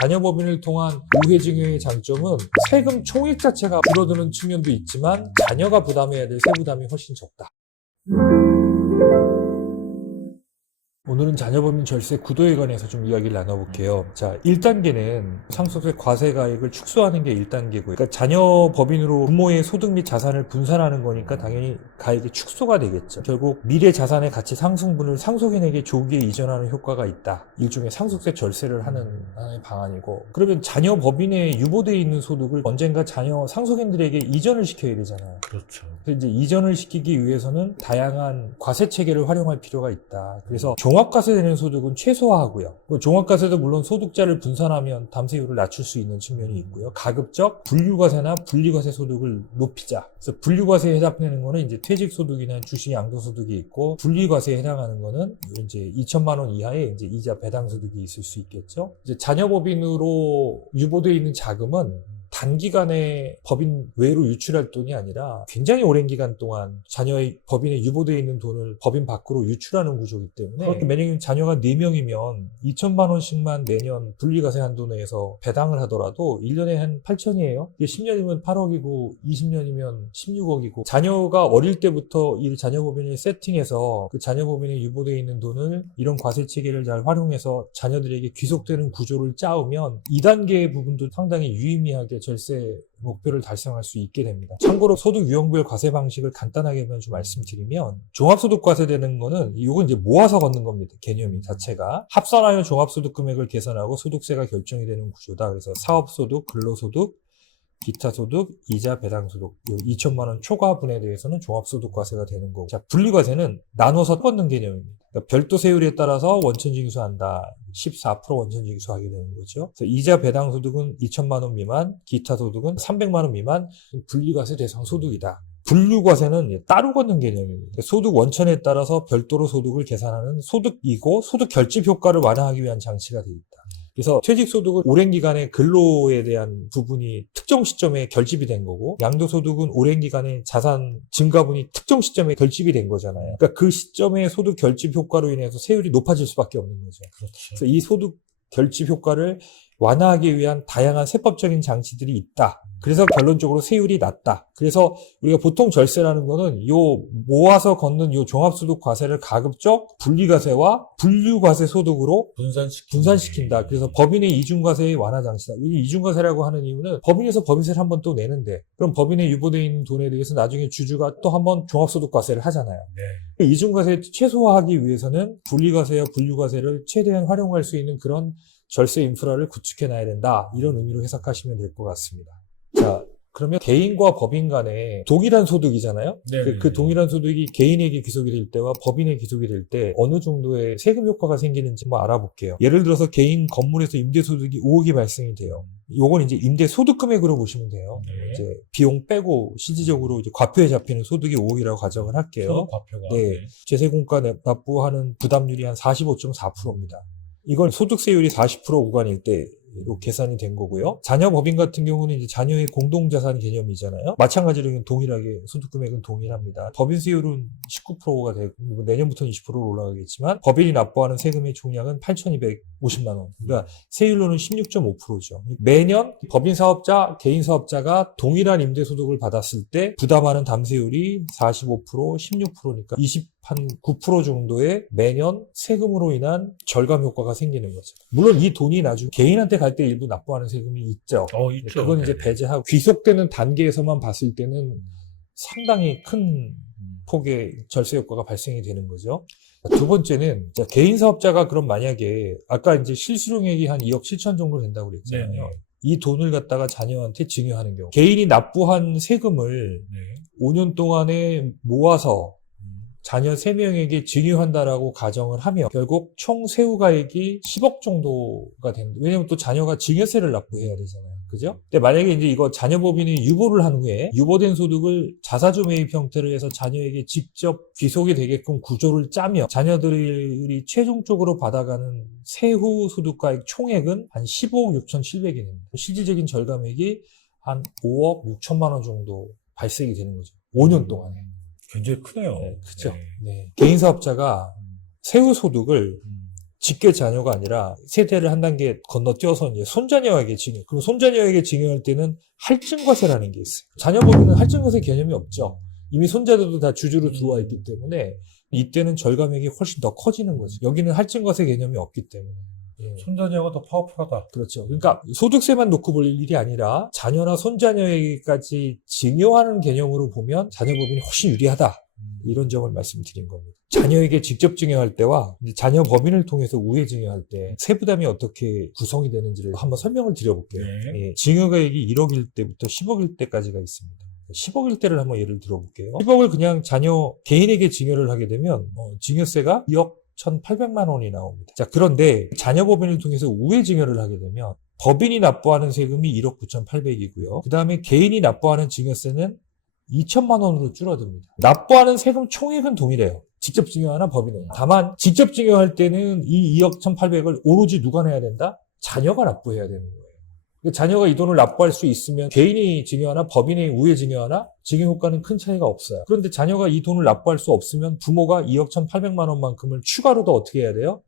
자녀법인을 통한 우회증여의 장점은 세금 총액 자체가 줄어드는 측면도 있지만 자녀가 부담해야 될 세부담이 훨씬 적다. 오늘은 자녀법인 절세 구도에 관해서 좀 이야기를 나눠볼게요. 자, 1단계는 상속세 과세가액을 축소하는 게 1단계고요. 그러니까 자녀법인으로 부모의 소득 및 자산을 분산하는 거니까 당연히 가액이 축소가 되겠죠. 결국 미래 자산의 가치 상승분을 상속인에게 조기에 이전하는 효과가 있다. 일종의 상속세 절세를 하는 하나의 방안이고, 그러면 자녀법인에 유보되어 있는 소득을 언젠가 자녀 상속인들에게 이전을 시켜야 되잖아요. 그렇죠. 그래서 이제 이전을 시키기 위해서는 다양한 과세 체계를 활용할 필요가 있다. 그래서 종합과세되는 소득은 최소화하고요. 종합과세도 물론 소득자를 분산하면 담세율을 낮출 수 있는 측면이 있고요. 가급적 분류과세나 분리과세 소득을 높이자. 그래서 분류과세에 해당되는 거는 이제 퇴직소득이나 주식 양도소득이 있고, 분리과세에 해당하는 거는 이제 2천만 원 이하의 이제 이자 배당소득이 있을 수 있겠죠. 이제 자녀법인으로 유보되어 있는 자금은 단기간에 법인 외로 유출할 돈이 아니라 굉장히 오랜 기간 동안 자녀의 법인에 유보되어 있는 돈을 법인 밖으로 유출하는 구조이기 때문에, 그렇게 만약에 자녀가 4명이면 2천만 원씩만 매년 분리과세 한도 내에서 배당을 하더라도 1년에 한 8천이에요. 이게 10년이면 8억이고 20년이면 16억이고, 자녀가 어릴 때부터 이 자녀법인을 세팅해서 그 자녀법인에 유보되어 있는 돈을 이런 과세 체계를 잘 활용해서 자녀들에게 귀속되는 구조를 짜오면 2단계의 부분도 상당히 유의미하게 절세 목표를 달성할 수 있게 됩니다. 참고로 소득 유형별 과세 방식을 간단하게만 좀 말씀드리면, 종합소득과세되는 거는 이건 이제 모아서 걷는 겁니다. 개념이 자체가 합산하여 종합소득 금액을 계산하고 소득세가 결정이 되는 구조다. 그래서 사업소득, 근로소득, 기타소득, 이자, 배당소득, 2천만 원 초과분에 대해서는 종합소득과세가 되는 거고, 자, 분리과세는 나눠서 걷는 개념입니다. 그러니까 별도 세율에 따라서 원천징수한다. 14% 원천징수하게 되는 거죠. 그래서 이자, 배당소득은 2천만 원 미만, 기타소득은 300만 원 미만, 분리과세 대상 소득이다. 분류과세는 따로 걷는 개념입니다. 소득 원천에 따라서 별도로 소득을 계산하는 소득이고, 소득 결집 효과를 완화하기 위한 장치가 되어 있다. 그래서 퇴직소득은 오랜 기간의 근로에 대한 부분이 특정 시점에 결집이 된 거고, 양도소득은 오랜 기간의 자산 증가분이 특정 시점에 결집이 된 거잖아요. 그러니까 그 시점의 소득 결집 효과로 인해서 세율이 높아질 수밖에 없는 거죠. 그렇죠. 그래서 이 소득 결집 효과를 완화하기 위한 다양한 세법적인 장치들이 있다. 그래서 결론적으로 세율이 낮다. 그래서 우리가 보통 절세라는 거는 요 모아서 걷는 요 종합소득 과세를 가급적 분리과세와 분류과세 소득으로 분산시킨다. 그래서 법인의 이중과세의 완화 장치다. 이중과세라고 하는 이유는 법인에서 법인세를 한번 또 내는데, 그럼 법인에 유보되어 있는 돈에 대해서 나중에 주주가 또 한번 종합소득 과세를 하잖아요. 네. 이중과세를 최소화하기 위해서는 분리과세와 분류과세를 최대한 활용할 수 있는 그런 절세 인프라를 구축해놔야 된다. 이런 의미로 해석하시면 될 것 같습니다. 자, 그러면 개인과 법인 간에 동일한 소득이잖아요. 그 동일한 소득이 개인에게 귀속이 될 때와 법인에 귀속이 될 때 어느 정도의 세금 효과가 생기는지 한번 알아볼게요. 예를 들어서 개인 건물에서 임대소득이 5억이 발생이 돼요. 요건 이제 임대소득 금액으로 보시면 돼요. 네. 이제 비용 빼고 실질적으로 이제 과표에 잡히는 소득이 5억이라고 가정을 할게요. 과표가. 네. 제세공과 납부하는 부담률이 한 45.4%입니다. 이건 소득세율이 40% 구간일 때로 계산이 된 거고요. 자녀법인 같은 경우는 이제 자녀의 공동자산 개념이잖아요. 마찬가지로 동일하게 소득금액은 동일합니다. 법인세율은 19%가 되고, 내년부터는 20%로 올라가겠지만, 법인이 납부하는 세금의 총량은 8,250만 원. 그러니까 세율로는 16.5%죠. 매년 법인 사업자, 개인 사업자가 동일한 임대소득을 받았을 때 부담하는 담세율이 45%, 16%니까 9% 정도의 매년 세금으로 인한 절감 효과가 생기는 거죠. 물론 이 돈이 나중에 개인한테 갈 때 일부 납부하는 세금이 있죠. 있죠. 그건 이제 배제하고, 귀속되는 단계에서만 봤을 때는 상당히 큰 폭의 절세 효과가 발생이 되는 거죠. 두 번째는, 개인 사업자가 그럼 만약에 아까 이제 실수령액이 한 2억 7천 정도 된다고 그랬잖아요. 네네. 이 돈을 갖다가 자녀한테 증여하는 경우, 개인이 납부한 세금을 5년 동안에 모아서 자녀 3명에게 증여한다라고 가정을 하면 결국 총 세후가액이 10억 정도가 됩니다. 왜냐면 또 자녀가 증여세를 납부해야 되잖아요. 그죠? 근데 만약에 이제 이거 자녀법인이 유보를 한 후에 유보된 소득을 자사주 매입 형태로 해서 자녀에게 직접 귀속이 되게끔 구조를 짜면 자녀들이 최종적으로 받아가는 세후 소득가액 총액은 한 15억 6,700이 됩니다. 실질적인 절감액이 한 5억 6천만 원 정도 발생이 되는 거죠. 5년 동안에. 굉장히 크네요. 네, 그렇죠. 네. 개인 사업자가 세후 소득을 직계 자녀가 아니라 세대를 한 단계 건너뛰어서 이제 손자녀에게 증여. 그럼 손자녀에게 증여할 때는 할증과세라는 게 있어요. 자녀 법인은 할증과세 개념이 없죠. 이미 손자들도 다 주주로 들어와 있기 때문에 이때는 절감액이 훨씬 더 커지는 거지. 여기는 할증과세 개념이 없기 때문에. 예. 손자녀가 더 파워풀하다. 그렇죠. 그러니까 소득세만 놓고 볼 일이 아니라 자녀나 손자녀에게까지 증여하는 개념으로 보면 자녀법인이 훨씬 유리하다. 이런 점을 말씀드린 겁니다. 자녀에게 직접 증여할 때와 자녀 법인을 통해서 우회 증여할 때 세부담이 어떻게 구성이 되는지를 한번 설명을 드려볼게요. 네. 예, 증여가액이 1억일 때부터 10억일 때까지가 있습니다. 10억일 때를 한번 예를 들어볼게요. 10억을 그냥 자녀 개인에게 증여를 하게 되면 증여세가 2억 1,800만 원이 나옵니다. 자, 그런데 자녀 법인을 통해서 우회 증여를 하게 되면 법인이 납부하는 세금이 1억 9,800이고요. 그 다음에 개인이 납부하는 증여세는 2천만 원으로 줄어듭니다. 납부하는 세금 총액은 동일해요. 직접 증여하나 법인은. 다만 직접 증여할 때는 이 2억 1,800을 오로지 누가 내야 된다? 자녀가 납부해야 되는 거예요. 자녀가 이 돈을 납부할 수 있으면 개인이 증여하나 법인이 우회 증여하나 증여 효과는 큰 차이가 없어요. 그런데 자녀가 이 돈을 납부할 수 없으면 부모가 2억 1,800만 원만큼을 추가로 더 어떻게 해야 돼요?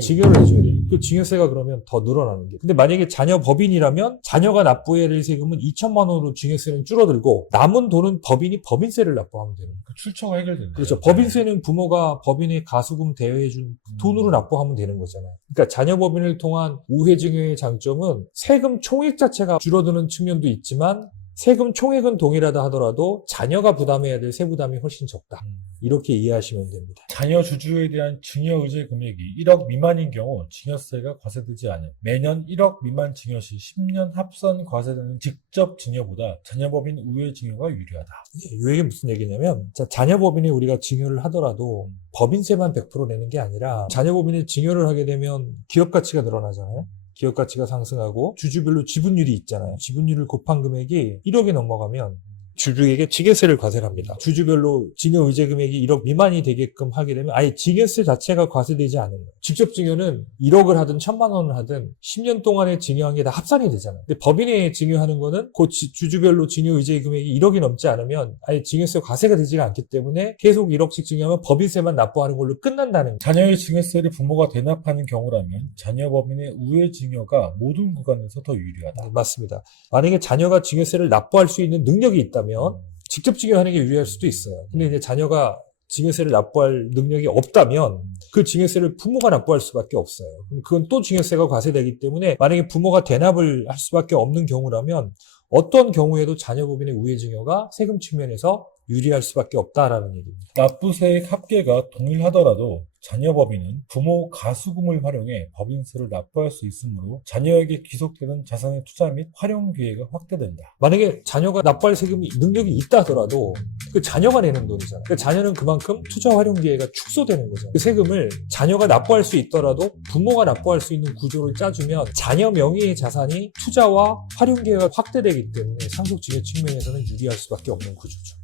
증여를 해줘야 돼요. 그 증여세가 그러면 더 늘어나는 게. 근데 만약에 자녀 법인이라면 자녀가 납부해야 될 세금은 2천만 원으로 증여세는 줄어들고 남은 돈은 법인이 법인세를 납부하면 되는 거예요. 그 출처가 해결된다. 그렇죠. 법인세는 부모가 법인의 가수금 대여해준 돈으로 납부하면 되는 거잖아요. 그러니까 자녀 법인을 통한 우회 증여의 장점은 세금 총액 자체가 줄어드는 측면도 있지만 세금 총액은 동일하다 하더라도 자녀가 부담해야 될 세부담이 훨씬 적다. 이렇게 이해하시면 됩니다. 자녀 주주에 대한 증여 의제 금액이 1억 미만인 경우 증여세가 과세되지 않음. 매년 1억 미만 증여 시 10년 합산 과세되는 직접 증여보다 자녀법인 우회 증여가 유리하다. 이 얘기 무슨 얘기냐면 자녀법인에 우리가 증여를 하더라도 법인세만 100% 내는 게 아니라 자녀법인에 증여를 하게 되면 기업 가치가 늘어나잖아요. 기업 가치가 상승하고 주주별로 지분율이 있잖아요. 지분율을 곱한 금액이 1억이 넘어가면 주주에게 증여세를 과세를 합니다. 주주별로 증여 의제 금액이 1억 미만이 되게끔 하게 되면 아예 증여세 자체가 과세되지 않은 거예요. 직접 증여는 1억을 하든 1,000만 원을 하든 10년 동안에 증여한 게 다 합산이 되잖아요. 근데 법인에 증여하는 거는 그 주주별로 증여 의제 금액이 1억이 넘지 않으면 아예 증여세 과세가 되지가 않기 때문에 계속 1억씩 증여하면 법인세만 납부하는 걸로 끝난다는 거예요. 자녀의 증여세를 부모가 대납하는 경우라면 자녀 법인의 우회 증여가 모든 구간에서 더 유리하다. 맞습니다. 만약에 자녀가 증여세를 납부할 수 있는 능력이 있다면 직접 증여하는 게 유리할 수도 있어요. 근데 이제 자녀가 증여세를 납부할 능력이 없다면 그 증여세를 부모가 납부할 수밖에 없어요. 그건 또 증여세가 과세되기 때문에 만약에 부모가 대납을 할 수밖에 없는 경우라면 어떤 경우에도 자녀 법인의 우회 증여가 세금 측면에서 유리할 수밖에 없다라는 얘기입니다. 납부세액 합계가 동일하더라도 자녀 법인은 부모 가수금을 활용해 법인세를 납부할 수 있으므로 자녀에게 귀속되는 자산의 투자 및 활용 기회가 확대된다. 만약에 자녀가 납부할 세금이 능력이 있다 하더라도 그 자녀가 내는 돈이잖아요. 그 자녀는 그만큼 투자 활용 기회가 축소되는 거잖아요. 그 세금을 자녀가 납부할 수 있더라도 부모가 납부할 수 있는 구조를 짜주면 자녀 명의의 자산이 투자와 활용 기회가 확대되기 때문에 상속 증여 측면에서는 유리할 수밖에 없는 구조죠.